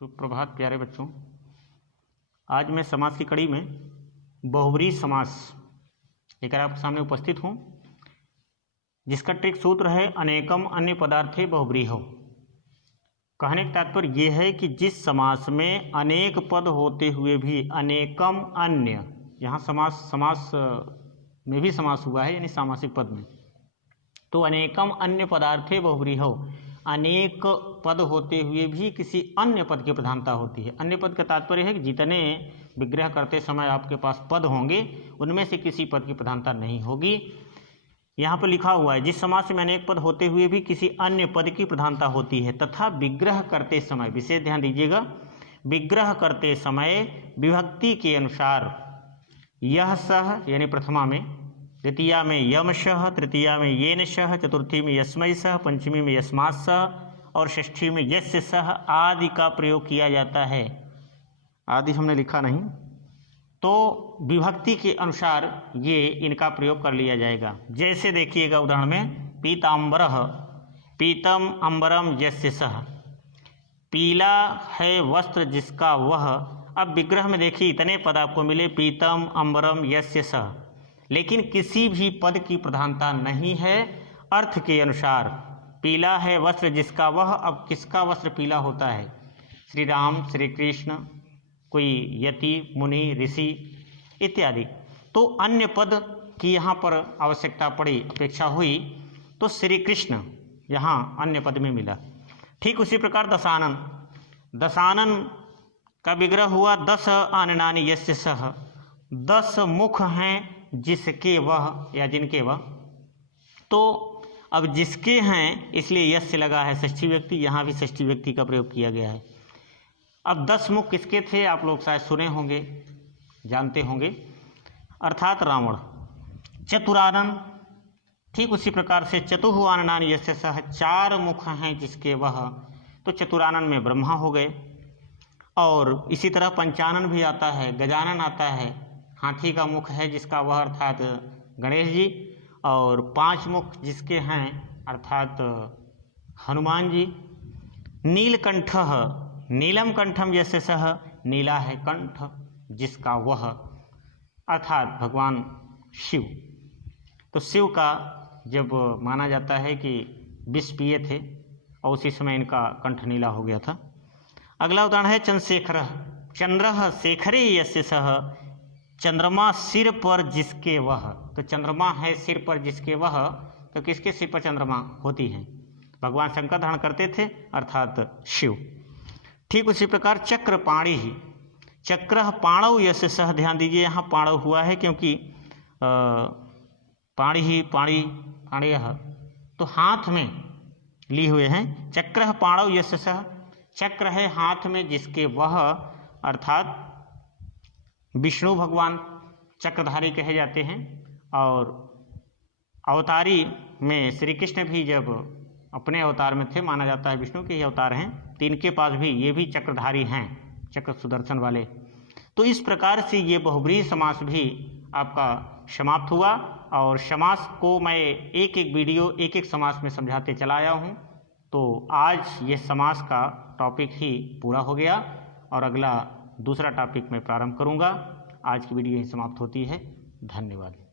सुप्रभात प्यारे बच्चों। आज मैं समास की कड़ी में बहुब्रीहि समास लेकर आपके सामने उपस्थित हूँ, जिसका ट्रिक सूत्र है अनेकम अन्य पदार्थे बहुब्रीहौ। कहने का तात्पर्य यह है कि जिस समास में अनेक पद होते हुए भी अनेकम अन्य, यहाँ समास में भी समास हुआ है यानी सामासिक पद में, तो अनेकम अन्य पदार्थे बहुब्रीहौ, अनेक पद होते हुए भी किसी अन्य पद की प्रधानता होती है। अन्य पद का तात्पर्य है कि जितने विग्रह करते समय आपके पास पद होंगे उनमें से किसी पद की प्रधानता नहीं होगी। यहाँ पर लिखा हुआ है जिस समास में अनेक पद होते हुए भी किसी अन्य पद की प्रधानता होती है तथा विग्रह करते समय, विशेष ध्यान दीजिएगा, विग्रह करते समय विभक्ति के अनुसार यह सह यानी प्रथमा में, द्वितीया में यमशः, तृतीया में येनशः, चतुर्थी में यस्मै सह, पंचमी में यस्मात् सह और षष्ठी में यस्य सह आदि का प्रयोग किया जाता है। आदि हमने लिखा नहीं, तो विभक्ति के अनुसार ये इनका प्रयोग कर लिया जाएगा। जैसे देखिएगा उदाहरण में पीताम्बरः, पीतम अम्बरम यस्य सह, पीला है वस्त्र जिसका वह। अब विग्रह में देखिए इतने पद आपको मिले, पीतम अम्बरम यस्य सह, लेकिन किसी भी पद की प्रधानता नहीं है अर्थ के अनुसार। पीला है वस्त्र जिसका वह, अब किसका वस्त्र पीला होता है? श्री राम, श्री कृष्ण, कोई यति, मुनि, ऋषि इत्यादि। तो अन्य पद की यहाँ पर आवश्यकता पड़ी, अपेक्षा हुई, तो श्री कृष्ण यहाँ अन्य पद में मिला। ठीक उसी प्रकार दशानन, दशानन का विग्रह हुआ 10 आननानि यस्य सह, 10 मुख हैं जिसके वह या जिनके वह। तो अब जिसके हैं इसलिए यस्य लगा है षष्ठी व्यक्ति, यहाँ भी षष्ठी व्यक्ति का प्रयोग किया गया है। अब 10 मुख किसके थे आप लोग शायद सुने होंगे, जानते होंगे, अर्थात रावण। चतुरानन, ठीक उसी प्रकार से चतुः आननानि यस्य सह, 4 मुख हैं जिसके वह, तो चतुरानन में ब्रह्मा हो गए। और इसी तरह पंचानन भी आता है, गजानन आता है, हाथी का मुख है जिसका वह अर्थात गणेश जी, और 5 मुख जिसके हैं अर्थात हनुमान जी। नीलकंठः, नीलम कंठम यस्य सह, नीला है कंठ जिसका वह, अर्थात भगवान शिव। तो शिव का जब माना जाता है कि विष पिए थे और उसी समय इनका कंठ नीला हो गया था। अगला उदाहरण है चंद्रशेखरः, चंद्रः शेखरे यस्य सह, चंद्रमा सिर पर जिसके वह। तो चंद्रमा है सिर पर जिसके वह, तो किसके सिर पर चंद्रमा होती है? भगवान शंकर धारण करते थे अर्थात शिव। ठीक उसी प्रकार चक्रपाणि, चक्रः पाणौ यस्य सह, ध्यान दीजिए यहाँ पाणौ हुआ है क्योंकि पाणयः तो हाथ में लिए हुए हैं। चक्रः पाणौ यस्य सह, चक्र है हाथ में जिसके वह, अर्थात विष्णु भगवान चक्रधारी कहे जाते हैं। और अवतारी में श्री कृष्ण भी जब अपने अवतार में थे, माना जाता है विष्णु के ही अवतार हैं, तो इनके पास भी ये भी चक्रधारी हैं, चक्र सुदर्शन वाले। तो इस प्रकार से ये बहुब्रीहि समास भी आपका समाप्त हुआ। और समास को मैं एक एक वीडियो एक एक समास में समझाते चला आया हूँ। तो आज ये समास का टॉपिक ही पूरा हो गया और अगला दूसरा टॉपिक मैं प्रारंभ करूँगा। आज की वीडियो यहीं समाप्त होती है। धन्यवाद।